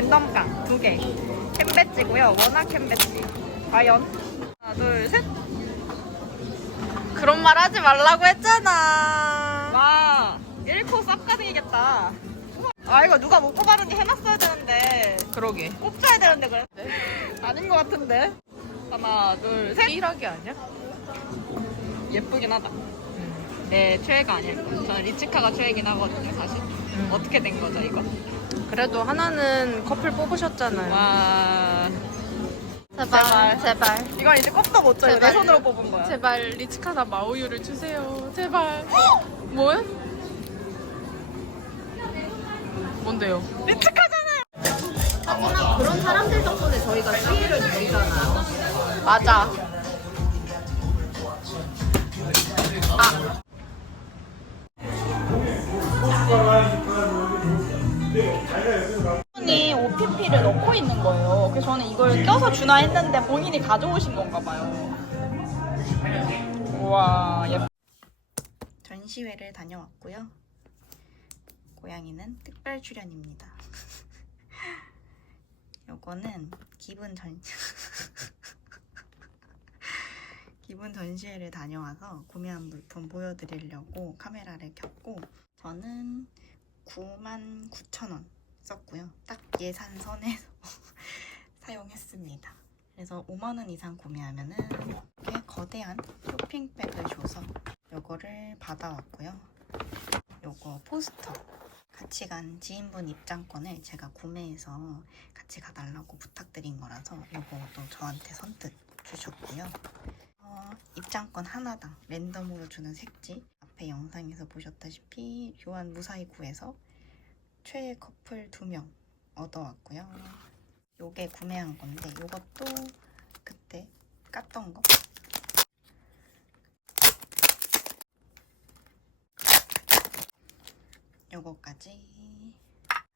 랜덤깡 두 개. 캔배지고요. 원화 캔배지. 과연? 하나, 둘, 셋. 그런 말 하지 말라고 했잖아. 와, 1코 싹 가능이겠다. 아, 이거 누가 못 뽑았는지 해놨어야 되는데. 그러게. 꼽줘야 되는데, 그래. 아닌 것 같은데. 하나, 둘, 셋. 1하기 아니야? 예쁘긴 하다. 내 최애가 아닐 거야. 저는 리치카가 최애긴 하거든요, 사실. 어떻게 된 거죠, 이거? 그래도 하나는 커플 뽑으셨잖아요. 와. 제발, 제발. 이건 이제 꼽도 못 줘. 이거 내 제발. 손으로 뽑은 거야. 제발 리치카나 마우유를 주세요. 제발. 뭐야? 뭔데요? 리치카잖아요. 그런 사람들 덕분에 저희가 수위를 누리잖아요. 맞아. 주나 했는데 본인이 가져오신 건가 봐요. 우와, 예뻐. 전시회를 다녀왔고요. 고양이는 특별 출연입니다. 요거는 기분 전 기분 전시회를 다녀와서 구매한 물품 보여드리려고 카메라를 켰고 저는 99,000원 썼고요. 딱 예산 선에서 사용했습니다. 그래서 5만 원 이상 구매하면은 이렇게 거대한 쇼핑백을 줘서 요거를 받아왔고요. 요거 포스터 같이 간 지인분 입장권을 제가 구매해서 같이 가달라고 부탁드린 거라서 요거도 저한테 선뜻 주셨고요. 어, 입장권 하나당 랜덤으로 주는 색지 앞에 영상에서 보셨다시피 교환 무사히 구해서 최애 커플 두명 얻어왔고요. 요게 구매한 건데 요것도 그때 깠던 거. 요거까지.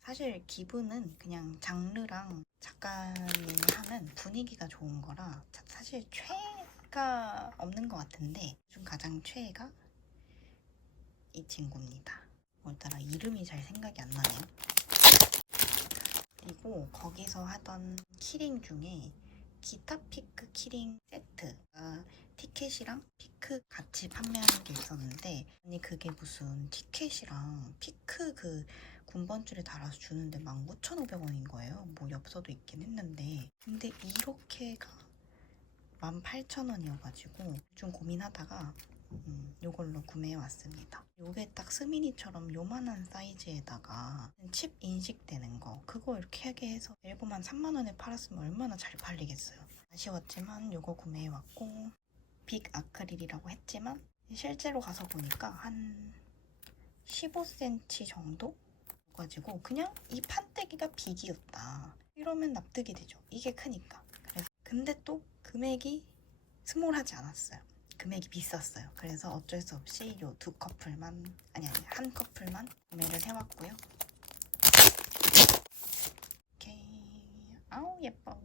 사실 기분은 그냥 장르랑 작가님이 하는 분위기가 좋은 거라 자- 사실 최애가 없는 것 같은데 좀 가장 최애가 이 친구입니다. 오늘따라 이름이 잘 생각이 안 나네요. 그리고 거기서 하던 키링 중에 기타 피크 키링 세트 아, 티켓이랑 피크 같이 판매하는 게 있었는데 아니 그게 무슨 티켓이랑 피크 그 군번줄에 달아서 주는데 19,500원인 거예요. 뭐 엽서도 있긴 했는데 근데 이렇게가 18,000원이어가지고 좀 고민하다가 음, 요걸로 구매해 왔습니다. 요게 딱 스미니처럼 요만한 사이즈에다가 칩 인식되는 거 그거 이렇게 하게 해서 앨범 한 3만 원에 팔았으면 얼마나 잘 팔리겠어요. 아쉬웠지만 요거 구매해 왔고 빅 아크릴이라고 했지만 실제로 가서 보니까 한 15cm 정도 가지고 그냥 이 판때기가 빅이었다. 이러면 납득이 되죠. 이게 크니까. 그래서 근데 또 금액이 스몰하지 않았어요. 금액이 비쌌어요. 그래서 어쩔 수 없이 요두 커플만 아니 아니 한 커플만 구매를 해왔고요. 오케이 아우 예뻐.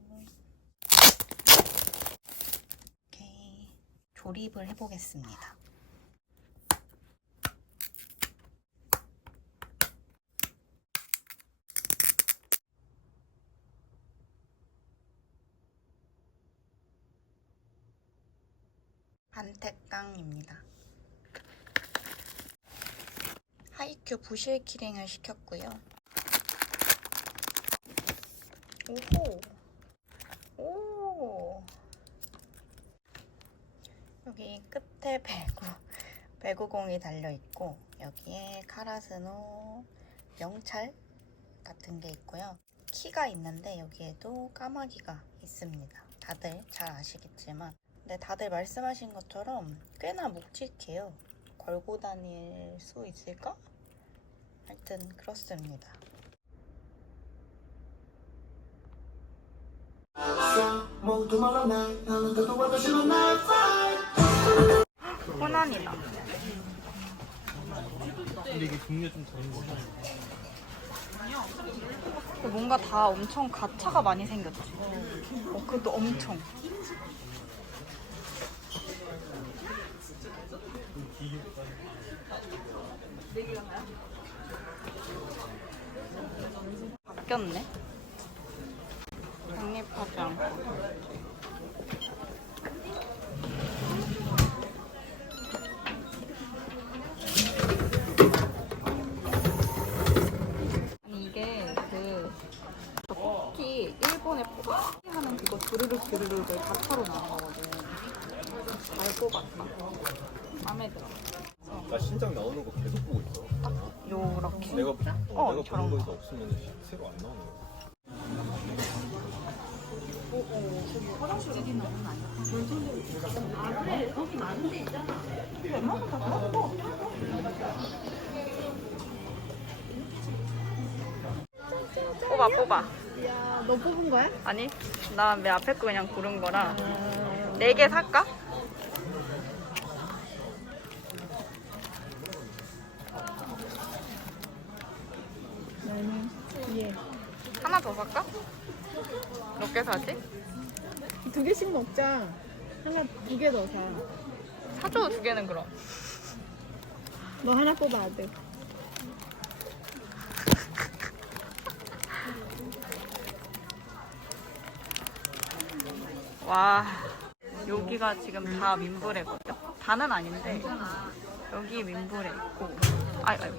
오케이 조립을 해보겠습니다. 하이큐 부실 키링을 시켰고요. 오호. 오. 여기 끝에 배구, 배구공이 달려있고, 여기에 카라스노 명찰 같은 게 있고요. 키가 있는데 여기에도 까마귀가 있습니다. 다들 잘 아시겠지만 근데 다들 말씀하신 것처럼 꽤나 묵직해요. 걸고 다닐 수 있을까? 하여튼 그렇습니다. 호난이다. 근데 이게 종류가 좀 다른 거죠? 뭔가 다 엄청 가차가 많이 생겼지. 어, 그것도 엄청. 바뀌었네. 없으면 새로 안 나오는 거야. 뽑아 뽑아. 야, 너 뽑은 거야? 아니 나내 앞에 거 그냥 고른 거라 네 개 살까? 더 살까? 몇 개 사지? 두 개씩 먹자. 하나 두 개 더 사. 사줘 두 개는 그럼 너 하나 뽑아야 돼. 와 여기가 지금 다 민불회거든 다는 아닌데 여기 민불회 있고 아이 아이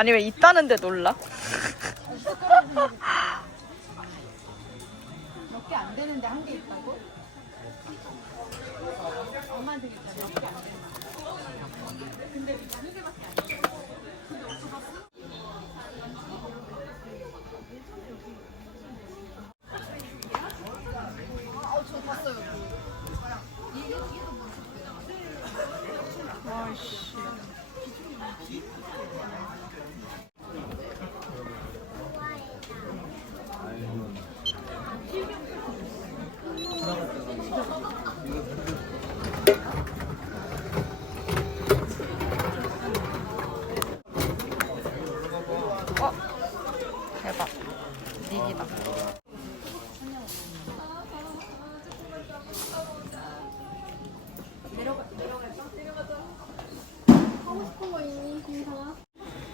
아니 왜 있다는데 놀라? 몇 개 안 되는데 한 개 있다고? 얼마 되겠다. 몇개 안 되는 어? 대박 닉이다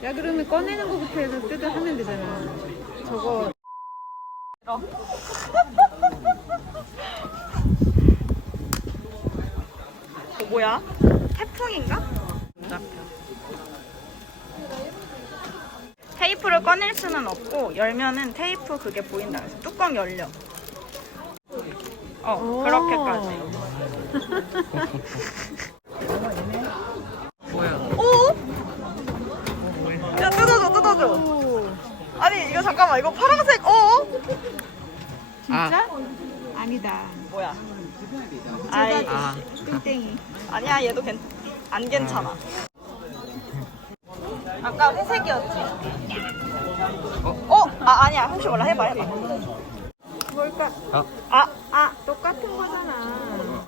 야 꺼내는 거부터 해서 뜯어 하면 되잖아. 저거 어, 뭐야? 태풍인가? 테이프를 꺼낼 수는 없고 열면은 테이프 그게 보인다 그래서 뚜껑 열려. 어 오. 그렇게까지. 뭐야? 오? 야 뜯어줘 뜯어줘. 오, 아니 이거 잠깐만 이거 파란색 어? 진짜? 아 니다. 뭐야? 아이 아. 땡땡이. 아니야 얘도 괜, 안 괜찮아. 아까 회색이었지? 어? 아 아니야 혹시 몰라 해봐 해봐. 뭘까? 아. 아아 똑같은 거잖아.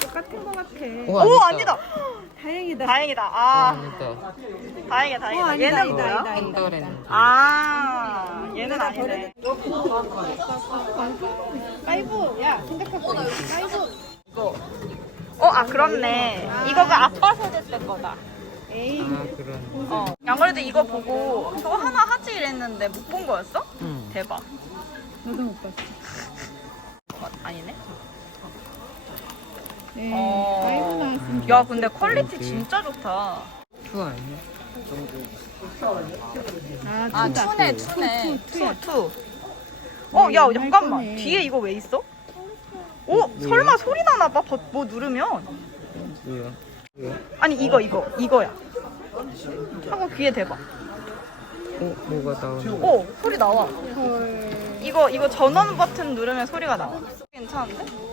똑같은 거 같아. 오 아니다. 다행이다. 다행이다. 아 아니다. 다행이다 어, 다행이다. 아니다, 얘는 아니다, 뭐야? 아니다. 핸더랜드. 아 얘는 아니네. 파이브 야 생각해보 파이브 이거 어아 그렇네 이거가 아빠 세대 때 거다 에이. 아 그런. 어 양걸도 이거 보고 저거 하나 하지 이랬는데 못 본 거였어? 응. 대박 너도 못 봤어. 어, 아니네 네. 어. 파이브 나왔으면 야 근데 퀄리티 진짜 좋다 투 아니야? 아, 아 투다. 투네 투네 투, 투야. 투투어야 어, 잠깐만 이거 뒤에 이거 왜 있어? 오 설마 소리 나나 봐 버- 뭐 누르면? 아니 이거 이거 이거야 하고 귀에 대봐 어 뭐가 나오는? 오 소리 나와 헐. 이거 이거 전원 버튼 누르면 소리가 나와 괜찮은데?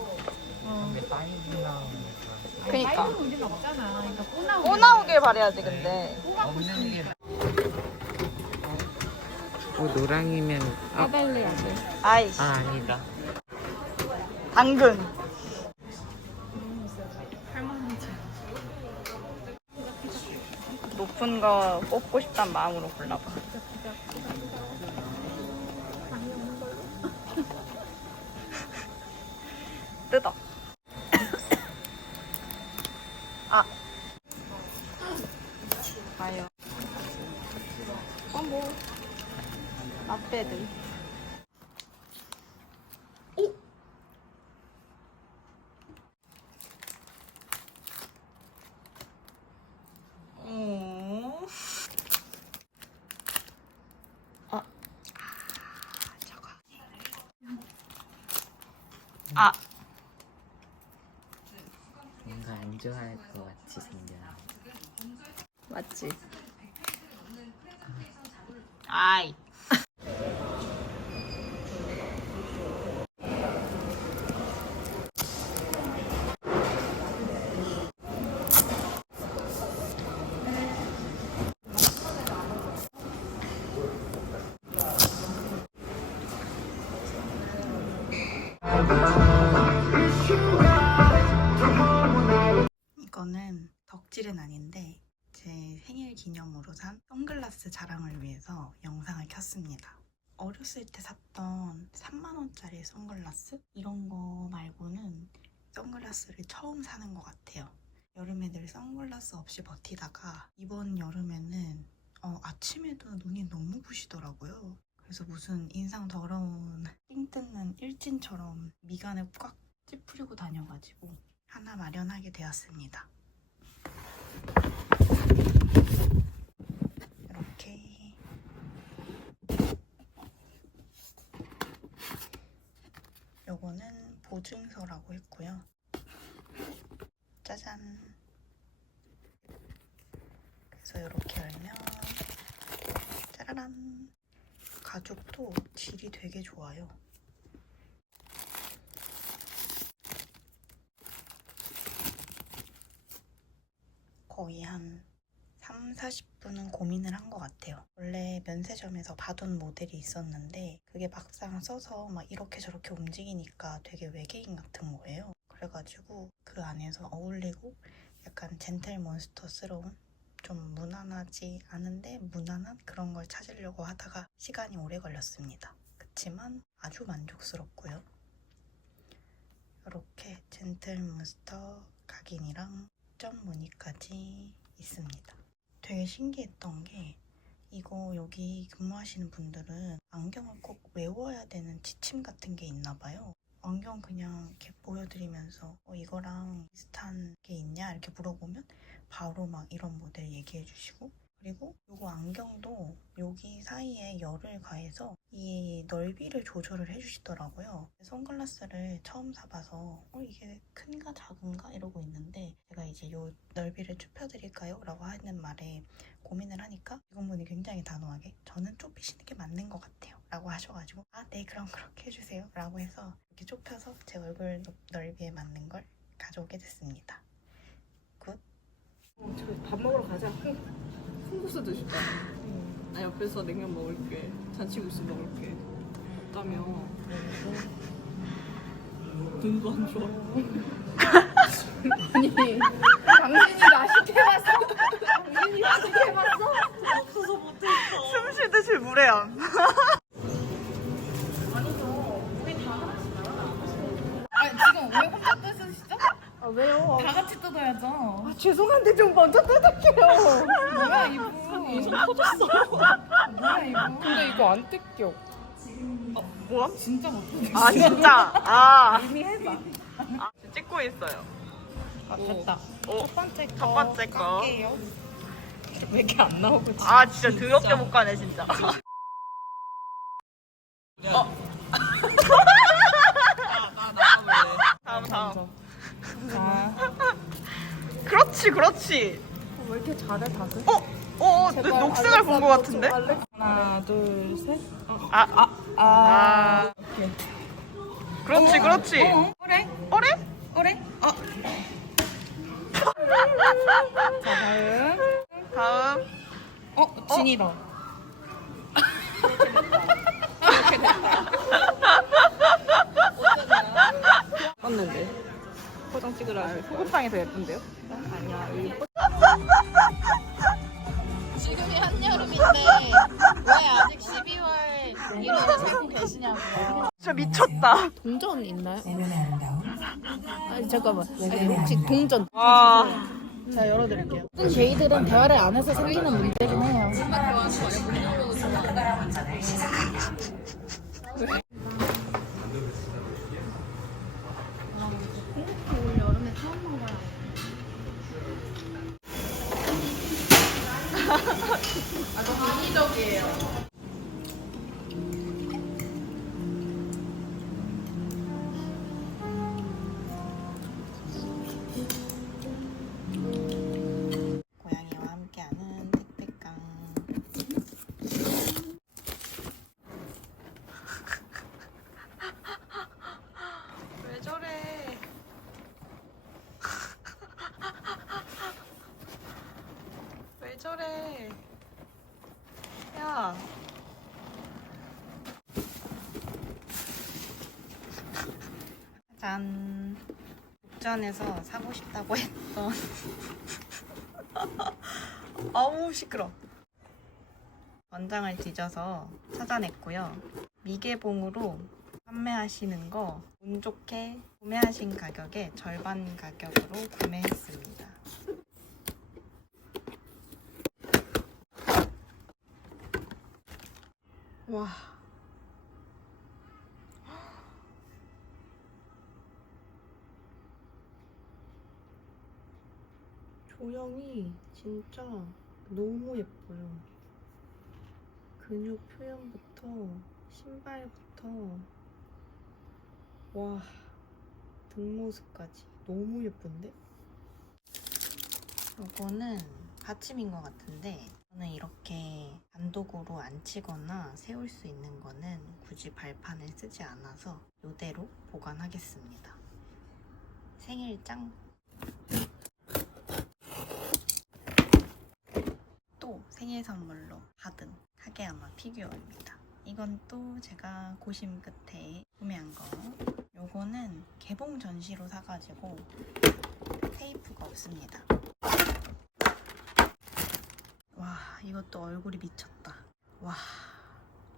그니까 우리가 없잖아. 그러니까 꼬나오. 또 나오길 바래야지 근데 없는 게. 어 노랑이면 아, 까달래야 돼. 아이씨 아 아니다. 당근 높은 거 뽑고 싶단 마음으로 골라봐 뜯어 아 봐요 어뭐 라떼들 어. 아. 아. 뭔가 안 좋아할 것 같이 생겨. 맞지? 아 선글라스? 이런 거 말고는 선글라스를 처음 사는 것 같아요. 여름에 늘 선글라스 없이 버티다가 이번 여름에는 어, 아침에도 눈이 너무 부시더라고요. 그래서 무슨 인상 더러운 띵 뜯는 일진처럼 미간을 꽉 찌푸리고 다녀가지고 하나 마련하게 되었습니다. 이렇게 요거는 보증서라고 했고요. 짜잔. 그래서 이렇게 열면 짜라란. 가죽도 질이 되게 좋아요. 거의 한 3, 40분은 고민을 한 것 같아요. 원래 면세점에서 봐둔 모델이 있었는데 그게 막상 써서 막 이렇게 저렇게 움직이니까 되게 외계인 같은 거예요. 그래가지고 그 안에서 어울리고 약간 젠틀 몬스터스러운 좀 무난하지 않은데 무난한 그런 걸 찾으려고 하다가 시간이 오래 걸렸습니다. 그치만 아주 만족스럽고요. 이렇게 젠틀 몬스터 각인이랑 점 무늬까지 있습니다. 되게 신기했던 게 이거 여기 근무하시는 분들은 안경을 꼭 외워야 되는 지침 같은 게 있나 봐요. 안경 그냥 이렇게 보여드리면서 어, 이거랑 비슷한 게 있냐 이렇게 물어보면 바로 막 이런 모델 얘기해 주시고 그리고 안경도 여기 사이에 열을 가해서 이 넓이를 조절을 해주시더라고요. 선글라스를 처음 사봐서 어, 이게 큰가 작은가 이러고 있는데 제가 이제 이 넓이를 좁혀드릴까요? 라고 하는 말에 고민을 하니까 직원분이 굉장히 단호하게 저는 좁히시는 게 맞는 것 같아요. 라고 하셔가지고 아 네 그럼 그렇게 해주세요. 라고 해서 이렇게 좁혀서 제 얼굴 넓- 넓이에 맞는 걸 가져오게 됐습니다. 굿. 밥 먹으러 가자. 콩국수 드실까? 나 옆에서 냉면 먹을게. 잔치국수 먹을게. 없다며. 눈도 안 좋아. 당신이 나 시켜봤어? 당신이 나 시켜봤어? 숨 쉬듯이 무례함. 아니 지금 왜 혼자? 아 왜요? 다 같이 뜯어야죠. 아 죄송한데 좀 먼저 뜯을게요. 뭐야 이분? 손 터졌어. 뭐야 이분? 근데 이거 안 뜯겨. 뭐야? 진짜 못 뜯어. 아 진짜. 아 이미 해봐. 찍고 있어요. 아 됐다. 오, 첫 번째 거. 첫 번째 거. 깎게요. 왜 이렇게 안 나오고 지아 진짜 더럽게 못 가네 진짜. 다음 다음. 자, 그렇지 그렇지. 왜 이렇게 잘해 다들? 어? 어, 어 녹색을 본것 같은데? 하나, 둘, 셋. 아, 아, 아, 아. 오케이. 그렇지, 그렇지. 어, 그래, 어래? 그래. 어. 자, 다음. 다음. 어, 진이다. 떴는데. 포장 찍으라. 소금빵이 더 예쁜데요? 아니야. 지금이 한여름인데 왜 아직 12월 1월에 살고 계시냐고요. 진짜 미쳤다. 동전 있나요? 아니 잠깐만. 아니, 혹시 동전? 와. 자 열어드릴게요. 모든 게이들은 대화를 안 해서 생기는 문제긴 해요. 짠. 국전에서 사고 싶다고 했던 아우 시끄러. 원장을 뒤져서 찾아냈고요. 미개봉으로 판매하시는 거 운 좋게 구매하신 가격의 절반 가격으로 구매했습니다. 와. 조형이 진짜 너무 예뻐요. 근육 표현부터 신발부터 와 등모습까지 너무 예쁜데? 이거는 받침인 것 같은데 저는 이렇게 단독으로 앉히거나 세울 수 있는 거는 굳이 발판을 쓰지 않아서 이대로 보관하겠습니다. 생일장 또 생일 선물로 받은 카게야마 피규어입니다. 이건 또 제가 고심 끝에 구매한 거. 요거는 개봉 전시로 사가지고 테이프가 없습니다. 와, 이것도 얼굴이 미쳤다. 와,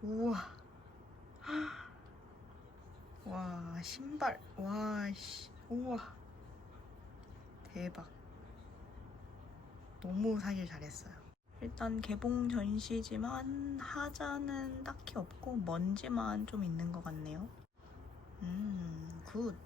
우와. 와, 신발. 와, 씨. 우와. 대박. 너무 사길 잘했어요. 일단 개봉 전시지만 하자는 딱히 없고 먼지만 좀 있는 것 같네요. 음, 굿.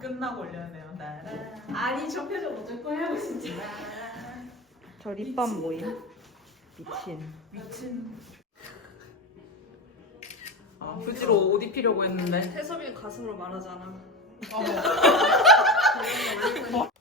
끝나고 올려야 돼요. 따라. 아니 저 표정 어쩔 거예요 진짜. 저 립밤 모임. 미친. 미친. 아, 휴지로 옷 입히려고 했는데. 태섭이는 가슴으로 말하잖아.